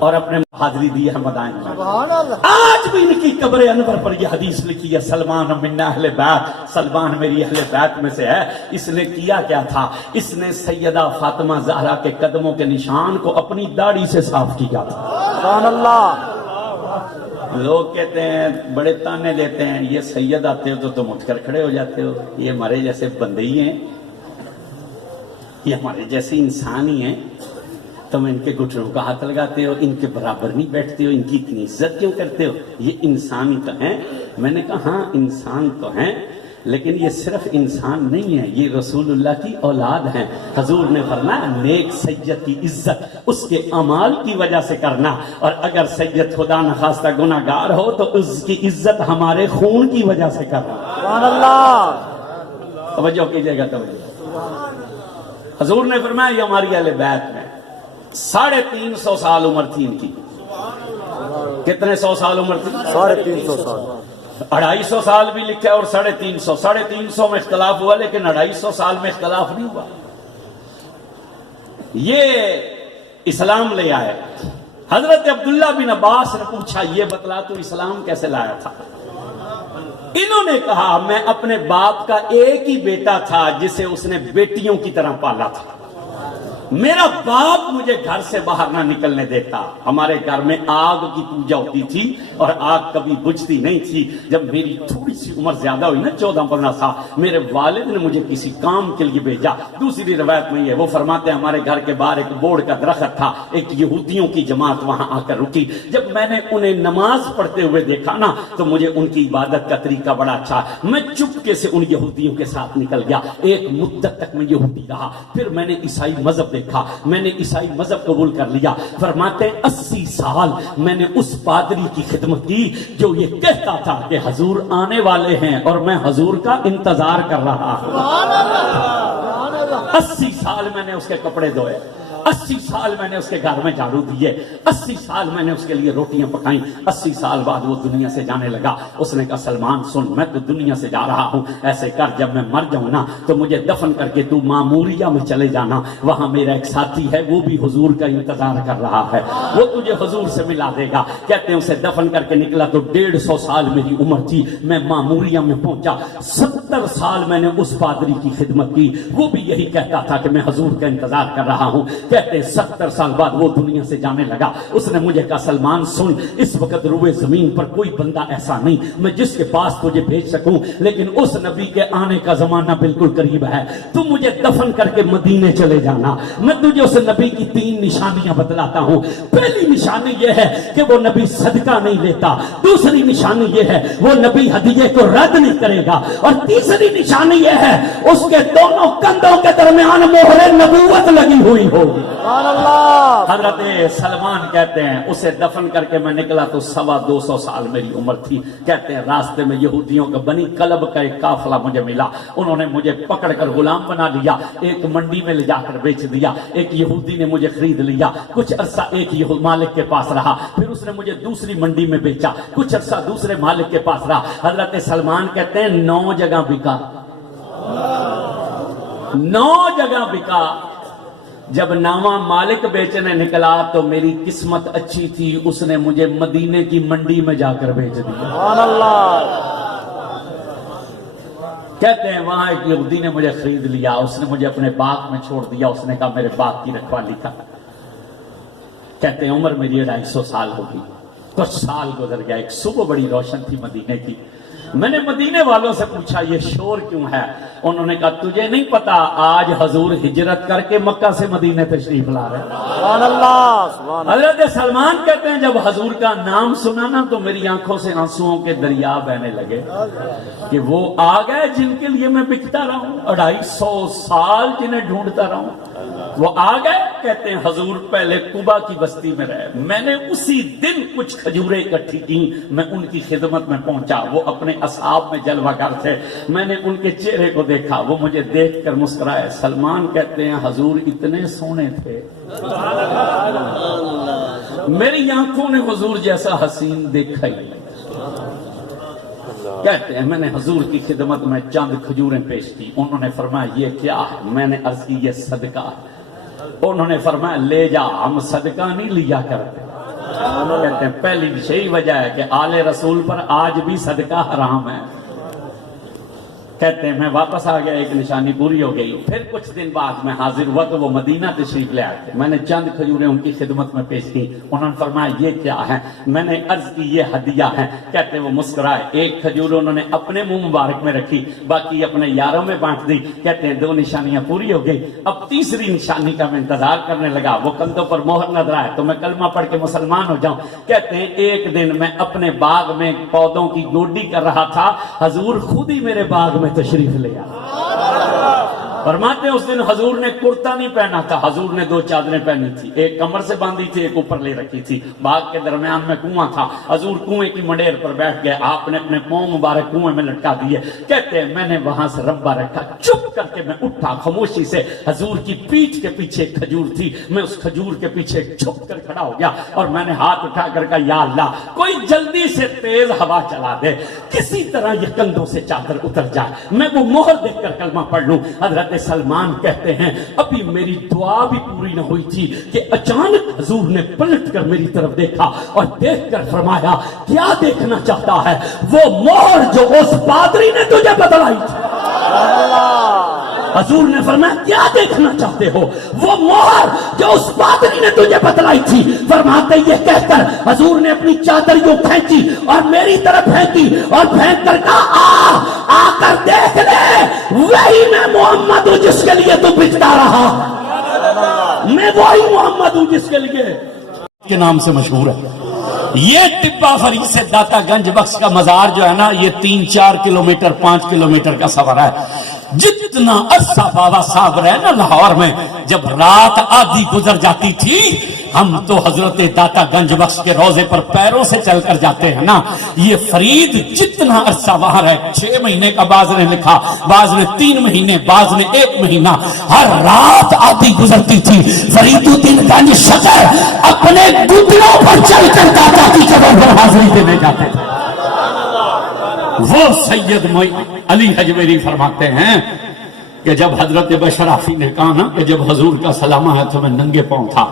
اور اپنے حاضری دی ہے مدائن میں. آج بھی ان کی قبر انور پر یہ حدیث لکھی ہے سلمان من اہل بیت، سلمان میری اہل بیت میں سے ہے. اس نے کیا کیا تھا؟ اس نے سیدہ فاطمہ زہرا کے قدموں کے نشان کو اپنی داڑھی سے صاف کیا تھا. سبحان اللہ. لوگ کہتے ہیں، بڑے تانے دیتے ہیں، یہ سید آتے ہو تو تم اٹھ کر کھڑے ہو جاتے ہو، یہ ہمارے جیسے بندے ہی ہیں، یہ ہمارے جیسے انسان ہی ہیں، تم ان کے گھٹنوں کا ہاتھ لگاتے ہو، ان کے برابر نہیں بیٹھتے ہو، ان کی اتنی عزت کیوں کرتے ہو؟ یہ انسان ہی تو ہیں. میں نے کہا ہاں انسان تو ہیں، لیکن یہ صرف انسان نہیں ہے، یہ رسول اللہ کی اولاد ہیں. حضور نے فرمایا نیک سید کی عزت اس کے اعمال کی وجہ سے کرنا، اور اگر سید خدا نخواستہ گناہ گار ہو تو اس کی عزت ہمارے خون کی وجہ سے کرنا. سبحان اللہ. توجہ کیجئے گا، توجہ. حضور نے فرمایا یہ ہماری اہل بیت میں 350 سال عمر تھی ان کی. کتنے 100 سال عمر تھی؟ 350 سال. 250 سال بھی لکھا ہے اور 350. 350 میں اختلاف ہوا، لیکن 250 سال میں اختلاف نہیں ہوا. یہ اسلام لے آئے. حضرت عبداللہ بن عباس نے پوچھا یہ بتلا تو اسلام کیسے لایا تھا؟ انہوں نے کہا میں اپنے باپ کا ایک ہی بیٹا تھا جسے اس نے بیٹیوں کی طرح پالا تھا. میرا باپ مجھے گھر سے باہر نہ نکلنے دیتا. ہمارے گھر میں آگ کی پوجا ہوتی تھی اور آگ کبھی بجھتی نہیں تھی. جب میری تھوڑی سی عمر زیادہ ہوئی نا 14-15 سال، میرے والد نے مجھے کسی کام کے لیے بھیجا. دوسری روایت میں یہ وہ فرماتے ہیں ہمارے گھر کے باہر ایک بورڈ کا درخت تھا، ایک یہودیوں کی جماعت وہاں آ کر رکی. جب میں نے انہیں نماز پڑھتے ہوئے دیکھا نا تو مجھے ان کی عبادت کا طریقہ بڑا اچھا. میں چپکے سے ان یہودیوں کے ساتھ نکل گیا. ایک مدت تک میں یہودی رہا. پھر میں نے عیسائی مذہب دیکھا، میں نے عیسائی مذہب قبول کر لیا. فرماتے 80 سال میں نے اس پادری کی خدمت کی جو یہ کہتا تھا کہ حضور آنے والے ہیں اور میں حضور کا انتظار کر رہا ہوں. 80 سال میں نے اس کے کپڑے دھوئے، 80 سال میں نے اس کے گھر میں جھاڑو دیے، 80 سال میں نے اس کے لیے روٹیاں پکائیں. 80 سال بعد وہ دنیا سے جانے لگا. اس نے کہا سلمان سن، میں تو دنیا سے جا رہا ہوں، ایسے کر جب میں مر جاؤں نا تو مجھے دفن کر کے تو معموریہ میں چلے جانا. وہاں میرا ایک ساتھی ہے، وہ بھی حضور کا انتظار کر رہا ہے، وہ تجھے حضور سے ملا دے گا. کہتے ہیں اسے دفن کر کے نکلا تو 150 سال میری عمر تھی. میں معموریہ میں پہنچا. 70 سال میں نے اس پادری کی خدمت کی، وہ بھی یہی کہتا تھا کہ میں حضور کا انتظار کر رہا ہوں. کہتے 70 سال بعد وہ دنیا سے جانے لگا. اس نے مجھے کہا سلمان سن، اس وقت روئے زمین پر کوئی بندہ ایسا نہیں میں جس کے پاس تجھے بھیج سکوں، لیکن اس نبی کے آنے کا زمانہ بالکل قریب ہے. تم مجھے دفن کر کے مدینے چلے جانا. میں تجھے اس نبی کی 3 نشانیاں بتلاتا ہوں. پہلی نشانی یہ ہے کہ وہ نبی صدقہ نہیں لیتا. دوسری نشانی یہ ہے وہ نبی ہدیے کو رد نہیں کرے گا. اور تیسری نشانی یہ ہے اس کے دونوں کندھوں کے درمیان مہر نبوت لگی ہوئی ہوگی. حضرت سلمان کہتے ہیں اسے دفن کر کے میں نکلا تو 250 سال میری عمر تھی. کہتے ہیں راستے میں یہودیوں کا بنی کلب کا ایک قافلہ مجھے ملا. انہوں نے مجھے پکڑ کر غلام بنا لیا، ایک منڈی میں لے جا کر بیچ دیا. ایک یہودی نے مجھے خرید لیا. کچھ عرصہ ایک مالک کے پاس رہا، پھر اس نے مجھے دوسری منڈی میں بیچا. کچھ عرصہ دوسرے مالک کے پاس رہا. حضرت سلمان کہتے ہیں 9 جگہ بکا، 9 جگہ بکا. جب نامہ مالک بیچنے نکلا تو میری قسمت اچھی تھی، اس نے مجھے مدینے کی منڈی میں جا کر بیچ دیا. سبحان اللہ. کہتے ہیں وہاں ایک یہودی نے مجھے خرید لیا. اس نے مجھے اپنے باغ میں چھوڑ دیا. اس نے کہا میرے باغ کی رکھوالی کر. کہتے ہیں عمر میری 250 سال ہوگی. کچھ سال گزر گیا. ایک صبح بڑی روشن تھی مدینے کی. میں نے مدینے والوں سے پوچھا یہ شور کیوں ہے؟ انہوں نے کہا تجھے نہیں پتا آج حضور ہجرت کر کے مکہ سے مدینے تشریف لا رہے ہیں. سبحان اللہ. سبحان اللہ. حضرت سلمان کہتے ہیں جب حضور کا نام سنا نا تو میری آنکھوں سے آنسوؤں کے دریا بہنے لگے کہ وہ آ گئے جن کے لیے میں بکتا رہا ہوں 250 سال جنہیں ڈھونڈتا رہا ہوں. وہ آ گئے. کہتے ہیں حضور پہلے قبا کی بستی میں رہے. میں نے اسی دن کچھ کھجوریں اکٹھی کی. میں ان کی خدمت میں پہنچا. وہ اپنے اصحاب میں جلوہ گر تھے. میں نے ان کے چہرے کو دیکھا. وہ مجھے دیکھ کر مسکرائے. سلمان کہتے ہیں حضور اتنے سونے تھے میری آنکھوں نے حضور جیسا حسین دیکھا ہی نہیں. کہتے ہیں میں نے حضور کی خدمت میں چند کھجوریں پیش کی. انہوں نے فرمایا یہ کیا ہے؟ میں نے عرض کی یہ صدقہ ہے. انہوں نے فرمایا لے جا، ہم صدقہ نہیں لیا کرتے. کہتے ہیں پہلی یہی وجہ ہے کہ آل رسول پر آج بھی صدقہ حرام ہے. کہتے ہیں میں واپس آ گیا, ایک نشانی پوری ہو گئی. پھر کچھ دن بعد میں حاضر ہوا تو وہ مدینہ تشریف لے آئے تھے. میں نے چند کھجوریں ان کی خدمت میں پیش کی. انہوں نے فرمایا یہ کیا ہے؟ میں نے عرض کی یہ ہدیہ ہے. کہتے ہیں وہ مسکرائے. ایک کھجور انہوں نے اپنے منہ مبارک میں رکھی, باقی اپنے یاروں میں بانٹ دی. کہتے ہیں 2 نشانیاں پوری ہو گئی. اب تیسری نشانی کا میں انتظار کرنے لگا. وہ کندھوں پر مہر نظر آئے تو میں کلمہ پڑھ کے مسلمان ہو جاؤں. کہتے ہیں ایک دن میں اپنے باغ میں پودوں کی گوڈی کر رہا تھا, حضور خود ہی میرے باغ میں تشریف لے آیا. فرماتے ہیں اس دن حضور نے کرتا نہیں پہنا تھا, حضور نے 2 چادریں پہنی تھی, ایک کمر سے باندھی تھی, ایک اوپر لے رکھی تھی. باغ کے درمیان میں کنواں تھا, حضور کنویں کی مڈیر پر بیٹھ گئے, آپ نے اپنے پاؤں مبارک کنویں میں لٹکا دیے. کہتے ہیں میں نے وہاں سے ربا رکھا, چپ کر کے میں اٹھا خاموشی سے. حضور کی پیٹھ کے پیچھے ایک کھجور تھی, میں اس کھجور کے پیچھے چھپ کر کھڑا ہو گیا اور میں نے ہاتھ اٹھا کر کہا یا اللہ کوئی جلدی سے تیز ہوا چلا دے, کسی طرح یہ کندھوں سے چادر اتر جائے, میں وہ مہر دیکھ کر کلمہ پڑھ لوں. حضرت سلمان کہتے ہیں ابھی میری دعا بھی پوری نہ ہوئی تھی کہ اچانک حضور نے پلٹ کر میری طرف دیکھا اور دیکھ کر فرمایا کیا دیکھنا چاہتا ہے؟ وہ مہر جو اس پادری نے تجھے بتلائی تھی. حضور نے فرمایا کیا دیکھنا چاہتے ہو؟ وہ مہر جو اس پادری نے تجھے بتلائی تھی. فرماتے یہ کہہ کر حضور نے اپنی چادر یوں پھینکی اور میری طرف پھینکی اور پھینک کر کہا آ کر دیکھ لے, وہی میں محمد ہوں جس کے لیے تو بکتا رہا, میں وہی محمد ہوں جس کے لیے کے نام سے مشہور ہے. یہ ٹپا فرید سے داتا گنج بخش کا مزار جو ہے نا, یہ 3-4 کلومیٹر 5 کلومیٹر کا سفر ہے. جتنا عرصہ بابا صاحب رہے نا لاہور میں, جب رات آدھی گزر جاتی تھی ہم تو حضرت داتا گنج بخش کے روزے پر پیروں سے چل کر جاتے ہیں نا. یہ فرید جتنا عرصہ وہاں رہے, 6 مہینے کا بعض نے لکھا, بعض نے 3 مہینے, بعض نے 1 مہینہ, ہر رات آدھی گزرتی تھی. فرید الدین گنج شکر اپنے گھٹنوں پر چل کر داتا کی قبر پر حاضری دینے جاتے تھے. وہ سید علی حجویری فرماتے ہیں کہ جب حضرت بشرافی نے کہا نا کہ جب حضور کا سلامہ ہے تو میں ننگے پاؤں تھا,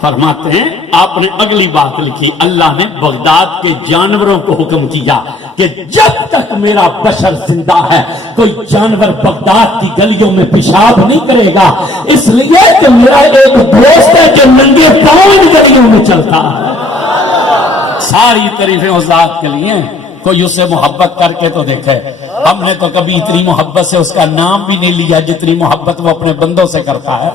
فرماتے ہیں آپ نے اگلی بات لکھی, اللہ نے بغداد کے جانوروں کو حکم کیا کہ جب تک میرا بشر زندہ ہے کوئی جانور بغداد کی گلیوں میں پیشاب نہیں کرے گا, اس لیے کہ میرا ایک دوست ہے جو ننگے پاؤں ان گلیوں میں چلتا ہے. ساری تعریفیں اس ذات کے لیے. کوئی اس سے محبت کر کے تو دیکھے. ہم نے تو کبھی اتنی محبت سے اس کا نام بھی نہیں لیا جتنی محبت وہ اپنے بندوں سے کرتا ہے.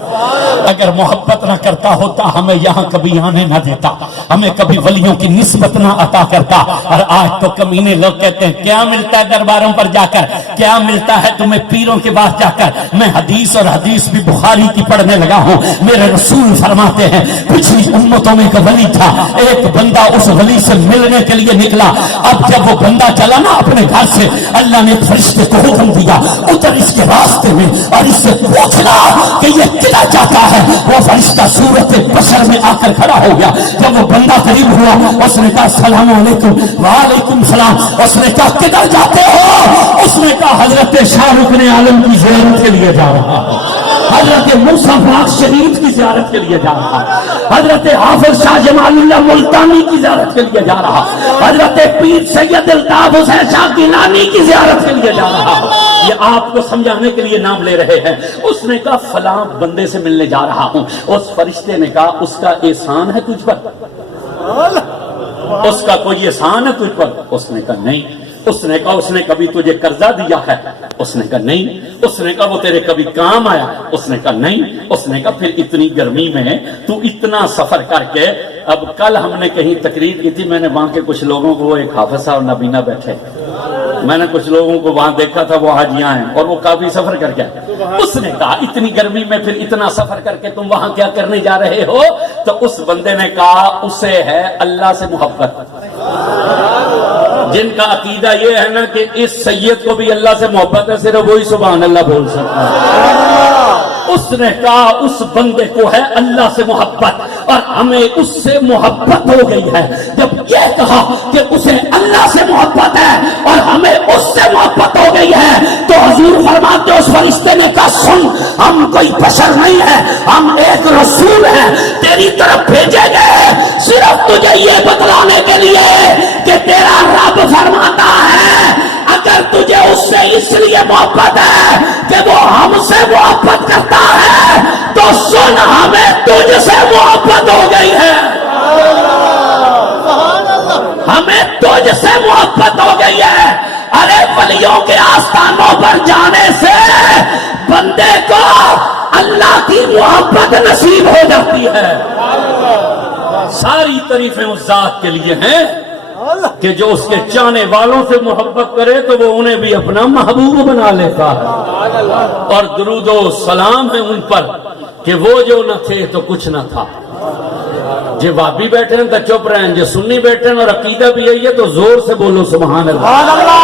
اگر محبت نہ کرتا ہوتا ہمیں یہاں کبھی آنے نہ دیتا, ہمیں کبھی ولیوں کی نسبت نہ عطا کرتا. اور آج تو کمینے لوگ کہتے ہیں کیا ملتا ہے درباروں پر جا کر, کیا ملتا ہے تمہیں پیروں کے پاس جا کر. میں حدیث اور حدیث بھی بخاری کی پڑھنے لگا ہوں. میرے رسول فرماتے ہیں پچھلی امتوں میں ایک ولی تھا, ایک بندہ اس ولی سے ملنے کے لیے نکلا. اب جب وہ بندہ چلا نا اپنے گھر سے, اللہ نے فرشتے کو حکم دیا اتر اس کے راستے میں اور اس سے پوچھنا کہ یہ کدھر جاتا ہے. وہ فرشتہ صورت بشر میں آ کر کھڑا ہو گیا. جب وہ بندہ قریب ہوا اس نے کہا السلام علیکم. وعلیکم السلام. اس نے کہا کدھر جاتے ہو؟ اس نے کہا حضرت شاہ رکن عالم کی زیارت کے لیے جا رہا ہوں, حضرت موسیٰ پاک شریف کی زیارت کے لیے جا رہا, حضرت حافظ شاہ جمال اللہ ملتانی کی زیارت کے لیے جا رہا, حضرت پیر سید الطاف حسین شاہ گیلانی کی زیارت کے لیے جا رہا. یہ آپ کو سمجھانے کے لیے نام لے رہے ہیں. اس نے کہا فلاں بندے سے ملنے جا رہا ہوں. اس فرشتے نے کہا اس کا احسان ہے تجھ پر, اس کا کوئی احسان ہے تجھ پر؟ اس نے کہا نہیں. اس نے کہا اس نے کبھی تجھے قرضہ دیا ہے؟ اس نے کہا نہیں. اس نے کہا وہ تیرے کبھی کام آیا؟ اس نے کہا نہیں. اس نے کہا پھر اتنی گرمی میں تو اتنا سفر کر کے, اب کل ہم نے کہیں تقریر کی تھی, میں نے وہاں کے کچھ لوگوں کو, وہ ایک حافظ صاحب نابینا بیٹھے, میں نے کچھ لوگوں کو وہاں دیکھا تھا وہ حاجیاں ہیں اور وہ کافی سفر کر کے. اس نے کہا اتنی گرمی میں پھر اتنا سفر کر کے تم وہاں کیا کرنے جا رہے ہو؟ تو اس بندے نے کہا اسے ہے اللہ سے محبت. جن کا عقیدہ یہ ہے نا کہ اس سید کو بھی اللہ سے محبت ہے, صرف وہی سبحان اللہ بول سکتا ہے. اس نے کہا اس بندے کو ہے اللہ سے محبت اور ہمیں اس سے محبت ہو گئی ہے. جب یہ کہا کہ اسے اللہ سے محبت ہے اور ہمیں اس سے محبت ہو گئی ہے تو حضور فرماتے اس فرشتے نے کہا سن, ہم کوئی بشر نہیں ہے, ہم ایک رسول ہیں تیری طرف بھیجے گئے, صرف تجھے یہ بتلانے کے لیے کہ تیرا رب فرماتا ہے اگر تجھے اس سے اس لیے محبت ہے کہ وہ ہم سے محبت کرتا ہے تو سن ہمیں تجھ سے محبت ہو گئی ہے، ہمیں تجھ سے محبت ہو گئی ہے۔ ارے ولیوں کے آستانوں پر جانے سے بندے کو اللہ کی محبت نصیب ہو جاتی ہے۔ ساری تعریفیں اس ذات کے لیے ہیں کہ جو اس کے چاہنے والوں سے محبت کرے تو وہ انہیں بھی اپنا محبوب بنا لیتا ہے، اور درود و سلام ہے ان پر کہ وہ جو نہ تھے تو کچھ نہ تھا۔ جو وابی بیٹھے ہیں تو چپ رہے ہیں، جو سنی بیٹھے ہیں اور عقیدہ بھی یہی ہے تو زور سے بولو سبحان اللہ۔ سبحان اللہ،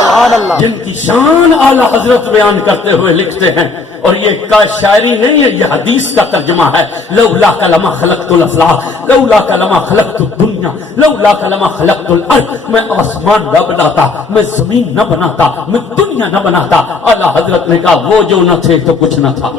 سبحان اللہ۔ جن کی شان اعلیٰ حضرت بیان کرتے ہوئے لکھتے ہیں، اور یہ کا شاعری نہیں ہے، یہ حدیث کا ترجمہ ہے، لولا لما خلقت الافلاق لولا لما خلقت الدنیا لولا لما خلقت الارض، میں آسمان نہ بناتا، میں زمین نہ بناتا، میں دنیا نہ بناتا۔ اعلیٰ حضرت نے کہا وہ جو نہ تھے تو کچھ نہ تھا،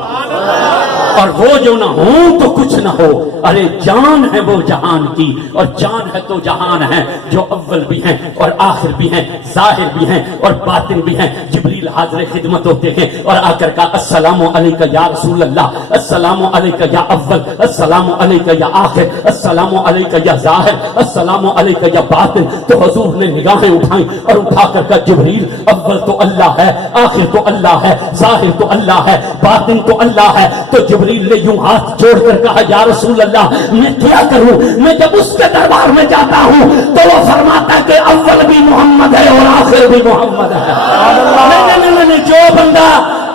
اور وہ جو نہ ہوں تو کچھ نہ ہو۔ ارے جان ہے وہ جہان کی، اور جان ہے تو جہان ہے جو اول بھی ہیں اور آخر بھی ہیں، ظاہر بھی ہیں اور باطن بھی ہیں۔ جبریل حاضر خدمت ہوتے ہیں اور آ کر کہا السلام علیکہ یا رسول اللہ، السلام علیکہ یا اول، السلام علیکہ یا آخر، السلام علیکہ یا ظاہر، السلام علیکہ یا باطن۔ تو حضور نے نگاہیں اٹھائیں اور اٹھا کر کہا جبریل اول تو اللہ ہے، آخر تو اللہ ہے، ظاہر تو اللہ ہے، باطن تو اللہ ہے۔ تو جبریل نے یوں ہاتھ جوڑ کر کہا یا رسول اللہ میں کیا کروں؟ میں جب اس کے دربار میں جاتا ہوں تو وہ فرماتا کہ اول بھی محمد ہے اور آخر بھی محمد ہے۔ نہیں، جو بندہ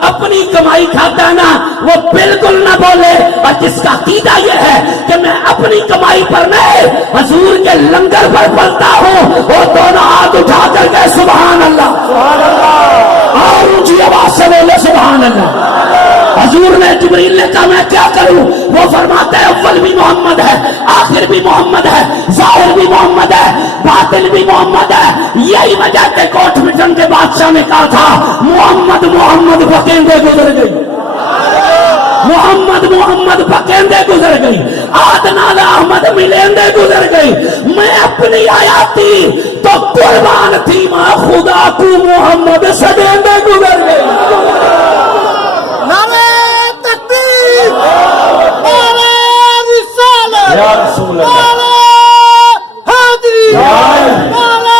اپنی کمائی کھاتا ہے نا وہ بالکل نہ بولے، اور جس کا عقیدہ یہ ہے کہ میں اپنی کمائی پر نہیں حضور کے لنگر پر پلتا ہوں، وہ دونوں ہاتھ اٹھا کر کے سبحان اللہ، سبحان اللہ، اور اونچی آواز سے بولے سبحان اللہ۔ حضور نے جبریل نے کہا میں کیا کروں؟ وہ فرماتا ہے اول بھی محمد ہے، آخر بھی محمد ہے، ظاہر بھی محمد ہے، باطن بھی محمد ہے۔ یہی وجہ کہ کوٹ مٹن کے بادشاہ نے کہا تھا محمد محمد بکیندے گزر گئی، محمد محمد بکیندے گزر گئی، آدنان احمد ملیندے گزر گئی۔ میں اپنی آیا تھی تو قربان تھی، ماں خدا کو محمد سجیندے گزر گئی۔ نعرہ تکبیر، نعرہ رسالت، یا رسول اللہ، نعرہ حیدری، نعرہ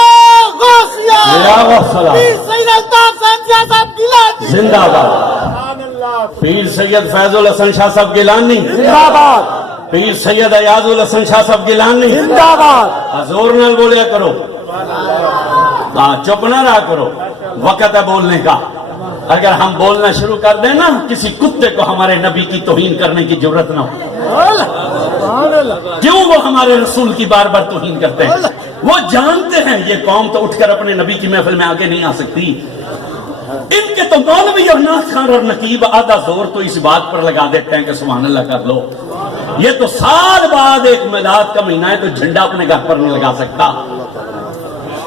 غوثیہ، یا غوثیہ، پیر سید الطاف شاہ صاحب گیلانی، زندہ باد۔ پیر سید فیض الحسن شاہ صاحب گیلانی زندہ باد، پیر سید ایاز الحسن شاہ صاحب گیلانی زندہ باد۔ حضور نال بولیا کرو، چپ نہ رہا کرو، وقت ہے بولنے کا۔ اگر ہم بولنا شروع کر دیں نا کسی کتے کو ہمارے نبی کی توہین کرنے کی ضرورت نہ ہو۔ کیوں وہ ہمارے رسول کی بار بار توہین کرتے ہیں؟ وہ جانتے ہیں یہ قوم تو اٹھ کر اپنے نبی کی محفل میں آگے نہیں آ سکتی۔ ان کے تو مولوی اور ناخ خان اور نقیب آدھا زور تو اس بات پر لگا دیتے ہیں کہ سبحان اللہ کر لو۔ یہ تو سال بعد ایک میلاد کا مہینہ ہے تو جھنڈا اپنے گھر پر نہیں لگا سکتا۔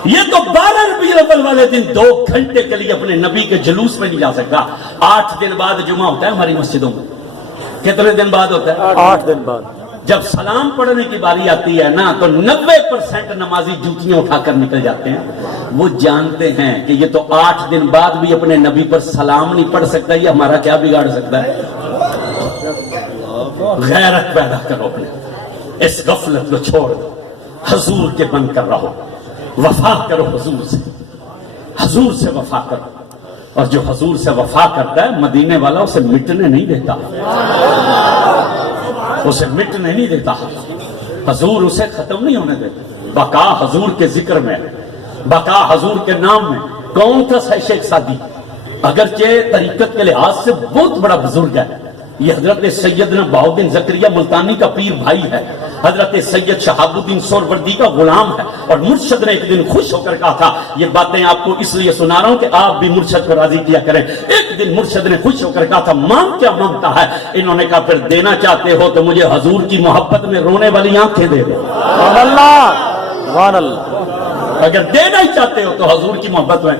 یہ تو 12 ربیع الاول والے دن 2 گھنٹے کے لیے اپنے نبی کے جلوس میں نہیں جا سکتا۔ 8 دن بعد جمعہ ہوتا ہے ہماری مسجدوں میں۔ کتنے دن بعد ہوتا ہے؟ 8 دن بعد۔ جب سلام پڑھنے کی باری آتی ہے نا تو 90% نمازی جوتیاں اٹھا کر نکل جاتے ہیں۔ وہ جانتے ہیں کہ یہ تو 8 دن بعد بھی اپنے نبی پر سلام نہیں پڑھ سکتا، یہ ہمارا کیا بگاڑ سکتا ہے؟ غیرت پیدا کرو اپنے، اس غفلت کو چھوڑ دو، حضور کے بن کر رہو، وفا کرو حضور سے، حضور سے وفا کرو۔ اور جو حضور سے وفا کرتا ہے مدینے والا اسے مٹنے نہیں دیتا، اسے مٹنے نہیں دیتا، حضور اسے ختم نہیں ہونے دیتا۔ بقا حضور کے ذکر میں، بقا حضور کے نام میں۔ کون تھا شیخ سعدی؟ اگرچہ طریقت کے لحاظ سے بہت بڑا بزرگ ہے، یہ حضرت سیدنا بہاؤالدین زکریا ملتانی کا پیر بھائی ہے، حضرت سید شہاب الدین سہروردی کا غلام ہے۔ اور مرشد نے ایک دن خوش ہو کر کہا تھا، یہ باتیں آپ کو اس لیے سنا رہا ہوں کہ آپ بھی مرشد کو راضی کیا کریں۔ ایک دن مرشد نے خوش ہو کر کہا تھا مانگ کیا مانگتا ہے؟ انہوں نے کہا پھر دینا چاہتے ہو تو مجھے حضور کی محبت میں رونے والی آنکھیں دے دو۔ سبحان اللہ، سبحان اللہ۔ اگر دینا ہی چاہتے ہو تو حضور کی محبت میں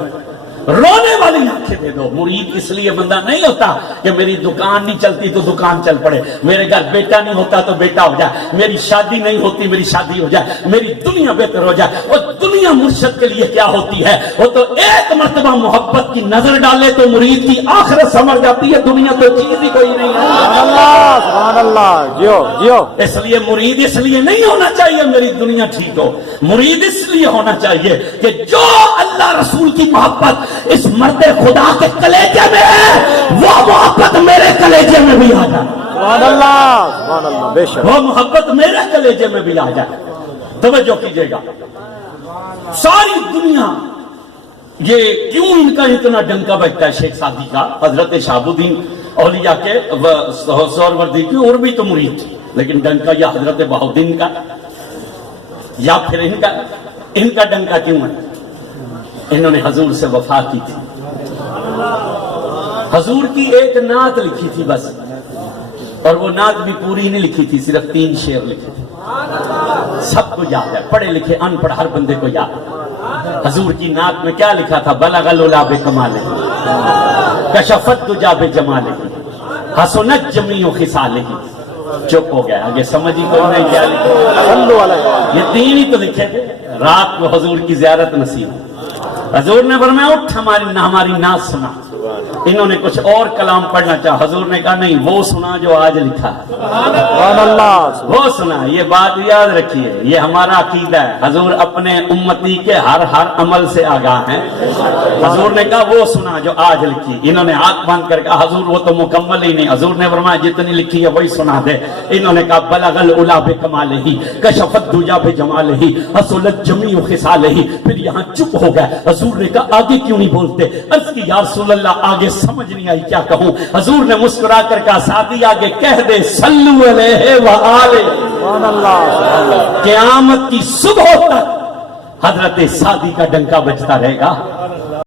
رونے والی آنکھیں دے دو. مرید اس لیے بندہ نہیں ہوتا کہ میری دکان نہیں چلتی تو دکان چل پڑے, میرے گھر بیٹا نہیں ہوتا تو بیٹا ہو جائے, میری شادی نہیں ہوتی میری شادی ہو جائے, میری دنیا بہتر ہو جائے. وہ دنیا مرشد کے لیے کیا ہوتی ہے؟ وہ تو ایک مرتبہ محبت کی نظر ڈالے تو مرید کی آخرت سمجھ جاتی ہے, دنیا تو چیز ہی کوئی نہیں ہے. سبحان اللہ. جیو جیو. اس لیے مرید اس لیے نہیں ہونا چاہیے میری دنیا ٹھیک ہو, مرید اس لیے ہونا چاہیے کہ جو اللہ رسول کی محبت اس مرد خدا کے کلیجے میں ہے وہ محبت میرے کلیجے میں بھی آ جائے. سبحان اللہ. سبحان اللہ. بے شک. وہ محبت میرے کلیجے میں بھی آ جائے. توجہ کیجئے گا, ساری دنیا یہ کیوں ان کا اتنا ڈنکا بجتا ہے شیخ سعدی کا, حضرت شہاب الدین اولیاء کے سہروردی کی اور بھی تو مرید تھی, لیکن ڈنکا یا حضرت بہاؤالدین کا یا پھر ان کا ڈنکا کیوں ہے؟ انہوں نے حضور سے وفا کی تھی, حضور کی ایک نعت لکھی تھی بس, اور وہ نعت بھی پوری نہیں لکھی تھی, صرف 3 شعر لکھے تھے. سب کو یاد ہے, پڑھے لکھے ان پڑھ ہر بندے کو یاد ہے. حضور کی نعت میں کیا لکھا تھا؟ بلغ العلا بکمالہ کشفت دجا بجمالہ حسنت جمیع خصالہ. چپ ہو گیا, آگے سمجھ ہی کوئی نہیں کیا لکھا. صلو علیہ. یہ 3 ہی تو لکھے تھے. رات کو حضور کی زیارت نصیب, حضور نے فرمایا اٹھ ہماری نعت سنا. انہوں نے کچھ اور کلام پڑھنا چاہا, حضور نے کہا نہیں وہ سنا جو آج لکھا ہے. سبحان اللہ. وہ سنا. یہ بات یاد رکھیے, یہ ہمارا عقیدہ ہے. حضور اپنے امتی کے ہر عمل سے آگاہ ہیں. حضور نے کہا وہ سنا جو آج لکھی. انہوں نے ہاتھ باندھ کر کہا حضور وہ تو مکمل ہی نہیں. حضور نے فرمایا جتنی لکھی ہے وہی سنا دے. انہوں نے کہا بلغ العلا بکمالہ کشفت دجا بجمالہ حسنت جمیع خصالہ. پھر یہاں چپ ہو گئے. حضور نے کہا آگے کیوں نہیں بولتے؟ عرض کی یا رسول اللہ آگے سمجھ نہیں آئی کیا کہوں. حضور نے مسکرا کر کہا سعدی آگے کہہ دے صلو علیہ وآلہ. سبحان اللہ. قیامت کی صبح تک حضرت سعدی کا ڈنکا بجتا رہے گا.